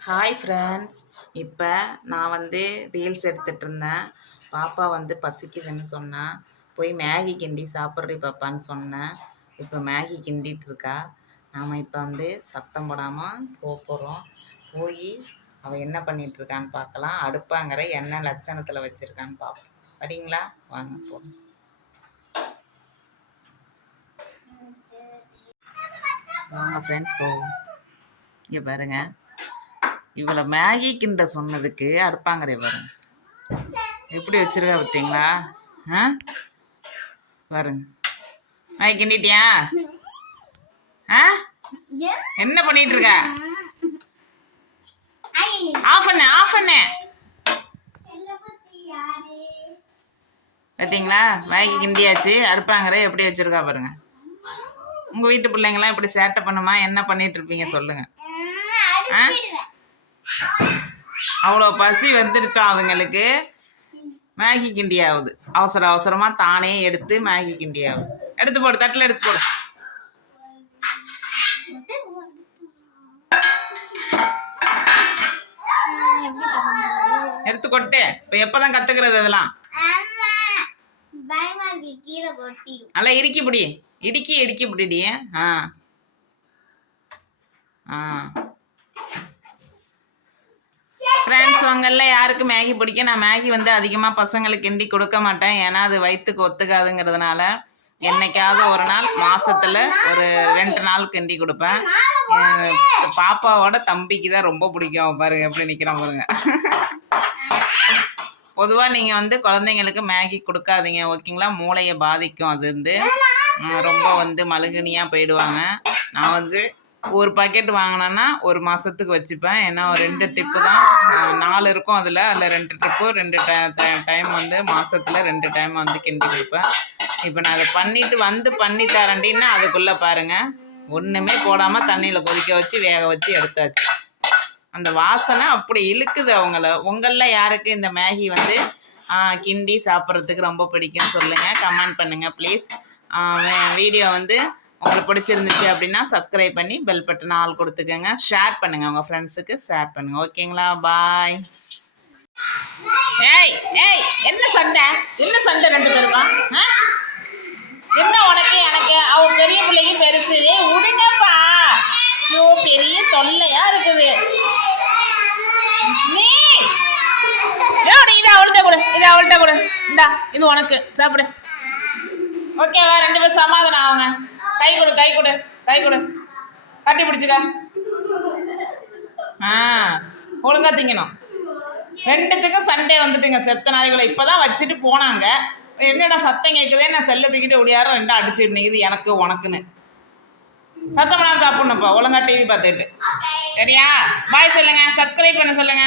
Hi friends இப்போ நான் வந்து ரீல்ஸ் எடுத்துகிட்டு இருந்தேன் பாப்பா வந்து பசிக்குதுன்னு சொன்னேன் போய் மேகி கிண்டி சாப்பிட்றி பாப்பான்னு சொன்னேன் இப்போ மேகி கிண்டிட்டு இருக்கா நாம் இப்போ வந்து சத்தம் போடாமல் போக போகிறோம் போய் அவள் என்ன பண்ணிகிட்ருக்கான்னு பார்க்கலாம் அடுப்பாங்கிற என்ன லட்சணத்தில் வச்சுருக்கான்னு பார்ப்போம் வரீங்களா? வாங்க போகணும் வாங்க ஃப்ரெண்ட்ஸ் போவோம். இங்கே பாருங்கள் இவளை மேகி கிண்ட சொன்னதுக்கு அடுப்பாங்கரை பாருங்க. எப்படி வச்சிருக்கா பார்த்தீங்களா? ஆ? பாருங்க. மேகி கிண்டிட்டியா? ஆ? என்ன பண்ணிட்டு இருக்க? ஆஃப் பண்ணு ஆஃப் பண்ணு. பார்த்தீங்களா? மேகி கிண்டியாச்சு அடுப்பாங்கரை எப்படி வச்சிருக்கா பாருங்க. உங்க வீட்டு பிள்ளைங்களாம் இப்படி சேட்டை பண்ணுமா? என்ன பண்ணிட்டு இருப்பீங்க சொல்லுங்க. ஆ? அவ்வளோ பசி வந்துருச்சா அதுங்களுக்கு? மேகி கிண்டி ஆகுது அவசர அவசரமாக தானே எடுத்து மேகி கிண்டி ஆகுது எடுத்து போடு தட்டில் எடுத்து போடு. எடுத்து கொட்டு. இப்போ எப்போ தான் கற்றுக்கிறது இதெல்லாம் நல்லா இறுக்கி பிடி. இடுக்கி இடுக்கி பிடிடி. ஆ. ஆ. ஃப்ரெண்ட்ஸ் யாருக்கு மேகி பிடிக்கும்? நான் மேகி வந்து அதிகமாக பசங்களுக்கு கிண்டி கொடுக்க மாட்டேன். ஏன்னா அது வயிற்றுக்கு ஒத்துக்காதுங்கிறதுனால என்னைக்காவது ஒரு நாள் மாசத்துல ஒரு ரெண்டு நாள் கிண்டி கொடுப்பேன். பாப்பாவோட தம்பிக்கு தான் ரொம்ப பிடிக்கும். பாருங்க எப்படி நிற்கிறான் பாருங்க. பொதுவாக நீங்கள் வந்து குழந்தைங்களுக்கு மேகி கொடுக்காதீங்க ஓகேங்களா? மூளையை பாதிக்கும் அது வந்து. ரொம்ப வந்து மழுகுனியாக போயிடுவாங்க. நான் வந்து ஒரு பாக்கெட் வாங்கினேன்னா ஒரு மாதத்துக்கு வச்சுப்பேன். ஏன்னா ஒரு ரெண்டு டிப்பு தான். நாலு இருக்கும் அதில். அதில் ரெண்டு டிப்பு ரெண்டு டைம் வந்து மாதத்தில் ரெண்டு டைம் வந்து கிண்டி கொடுப்பேன். இப்போ நான் அதை பண்ணிட்டு வந்து பண்ணி தரேன்டின்னா அதுக்குள்ளே பாருங்கள் ஒன்றுமே போடாமல் தண்ணியில் கொதிக்க வச்சு வேக வச்சு எடுத்தாச்சு. அந்த வாசனை அப்படி இழுக்குது அவங்கள. உங்களில் யாருக்கு இந்த மேகி வந்து கிண்டி சாப்பிட்றதுக்கு ரொம்ப பிடிக்கும் சொல்லுங்கள் கமெண்ட் பண்ணுங்கள் ப்ளீஸ் வீடியோ வந்து உங்களுக்கு பிடிச்சிருந்துச்சு அப்படின்னா சப்ஸ்கிரைப் பண்ணி பெல் பட்டன் ஆள் கொடுத்துக்கோங்க. ஷேர் பண்ணுங்கள் உங்கள் ஃப்ரெண்ட்ஸுக்கு ஷேர் பண்ணுங்கள் ஓகேங்களா பாய் ஏய் ஏய் என்ன சண்டை? என்ன சண்டை ரெண்டு பேருக்கும்? ஆ? என்ன உனக்கு எனக்கு? அவ பெரிய பிள்ளைக்கு பெருசு. விடுங்கப்பா ஐயோ பெரிய தொல்லையா இருக்குது. நீ! இதை அவள்கிட்ட கொடு. இதை அவள்கிட்ட கொடு. இந்தா இது உனக்கு. சாப்பிடு. ஓகேவா ரெண்டு பேரும் சமாதானம் ஆகுங்க. கை கொடு கை கொடு கை கொடு. கட்டி பிடிச்சிக்க. ஆ ஒழுங்கா திங்கணும். ரெண்டுத்துக்கும் சண்டே வந்துட்டுங்க. செத்த நாளைகளை இப்போதான் வச்சுட்டு போனாங்க. என்னடா சத்தம் கேட்குதே நான் செல்ல தூக்கிட்டு ஒடியாரம் ரெண்டா அடிச்சுட்டு இது எனக்கு உனக்குன்னு. சத்தம் பண்ணாமல் சாப்பிடணும்ப்பா. ஒழுங்கா டிவி பார்த்துட்டு சரியா? பாய் சொல்லுங்க. சப்ஸ்கிரைப் பண்ண சொல்லுங்க.